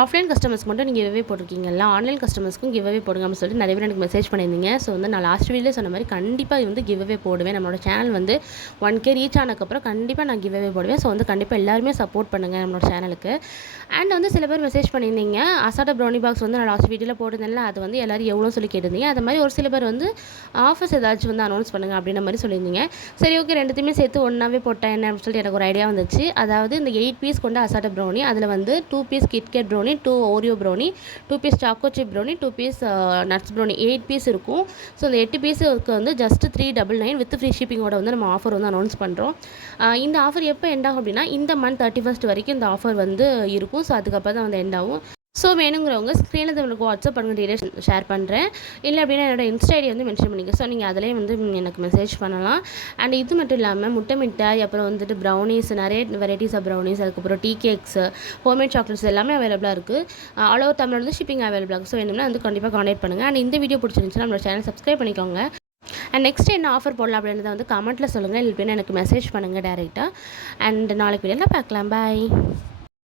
Offline கஸ்டமர்ஸ்க்கு மட்டும் நீங்கள் கிவ்அவே போட்டிருக்கீங்கல்ல, ஆன்லைன் கஸ்டமர்ஸ்க்கும் கிவ்அவே போடுங்க அப்படின்னு சொல்லிட்டு நிறைய பேர் எனக்கு மெசேஜ் பண்ணியிருந்தீங்க. ஸோ வந்து நான் லாஸ்ட் வீடியோவில் சொன்ன மாதிரி கண்டிப்பாக வந்து கிவ்அவே போடுவேன். நம்மளோட சேனல் வந்து 1K ரீச் ஆனதுக்கப்புறம் கண்டிப்பாக நான் கிவ்அவே போடுவேன். ஸோ வந்து கண்டிப்பாக எல்லாருமே சப்போர்ட் பண்ணுங்கள் நம்மளோட சேனலுக்கு. அண்ட் வந்து சில பேர் மெசேஜ் பண்ணியிருந்தீங்க, அசாட்ட ப்ரௌனி பாக்ஸ் வந்து நான் லாஸ்ட் வீடியோவில் போட்டிருந்தேன்ல, அது வந்து எல்லோரும் எவ்வளோ சொல்லி கேட்டிருந்தீங்க. அது மாதிரி ஒரு சில பேர் வந்து ஆஃபர்ஸ் ஏதாச்சும் வந்து அனௌன்ஸ் பண்ணுங்கள் அப்படின்ற மாதிரி சொல்லியிருந்தீங்க. சரி, ஓகே, ரெண்டுத்தையுமே சேர்த்து ஒன்றாவே போட்டேன் என்ன அப்படின்னு சொல்லிட்டு எனக்கு ஒரு ஐடியா வந்துச்சு. அதாவது இந்த 8 பீஸ் கொண்ட அசாட்ட ப்ரௌனி, அதில் வந்து 2 piece KitKat brownie, 2 Oreo brownie, 2 piece choco chip brownie, 2 piece nuts brownie, 8 piece இருக்கும். ஸோ இந்த 8 பீஸுக்கு வந்து ஜஸ்ட் 399 வித் ஃப்ரீ ஷிப்பிங்கோட வந்து நம்ம ஆஃபர் வந்து அனௌன்ஸ் பண்ணுறோம். இந்த ஆஃபர் எப்போ எண்ட் ஆகும் அப்படின்னா, இந்த மந்த் 31 வரைக்கும் இந்த ஆஃபர் வந்து இருக்கும். ஸோ அதுக்கப்புறம் தான் வந்து எண்ட் ஆகும். ஸோ வேணுங்கிறவங்க ஸ்க்ரீனில் உங்களுக்கு வாட்ஸ்அப் பண்ணுங்க, டீடைல்ஸ் ஷேர் பண்ணுறேன். இல்லை அப்படின்னா என்னோட இன்ஸ்டா ஐடி வந்து மென்ஷன் பண்ணிக்க. ஸோ நீங்கள் அதிலே வந்து எனக்கு மெசேஜ் பண்ணலாம். அண்ட் இது மட்டும் இல்லாமல் முட்டை மிட்டாய், அப்புறம் வந்துட்டு ப்ரௌனிஸ், நிறைய வெரைட்டிஸ் ஆஃப் ப்ரௌனிஸ், அதுக்கப்புறம் டீ கேக்ஸ், ஹோம்மேட் சாக்லேட்ஸ் எல்லாமே அவைலபிளாக இருக்குது. ஆல் ஓவர் தமிழ் வந்து ஷிப்பிங் அவைலபிளாக இருக்குது. ஸோ வேணும்னா வந்து கண்டிப்பாக கான்டாக்ட் பண்ணுங்கள். அண்ட் இந்த வீடியோ பிடிச்சிருந்துச்சுன்னா நம்மளோட சேனல் சப்ஸ்கிரைப் பண்ணிக்கோங்க. அண்ட் நெக்ஸ்ட் என்ன ஆஃபர் போடலாம் அப்படின்றத வந்து கமெண்ட்டில் சொல்லுங்கள். இல்லை எனக்கு மெசேஜ் பண்ணுங்கள் டேரெக்டாக. அண்ட் நாளைக்கு வீடியோவில் பார்க்கலாம். பாய்.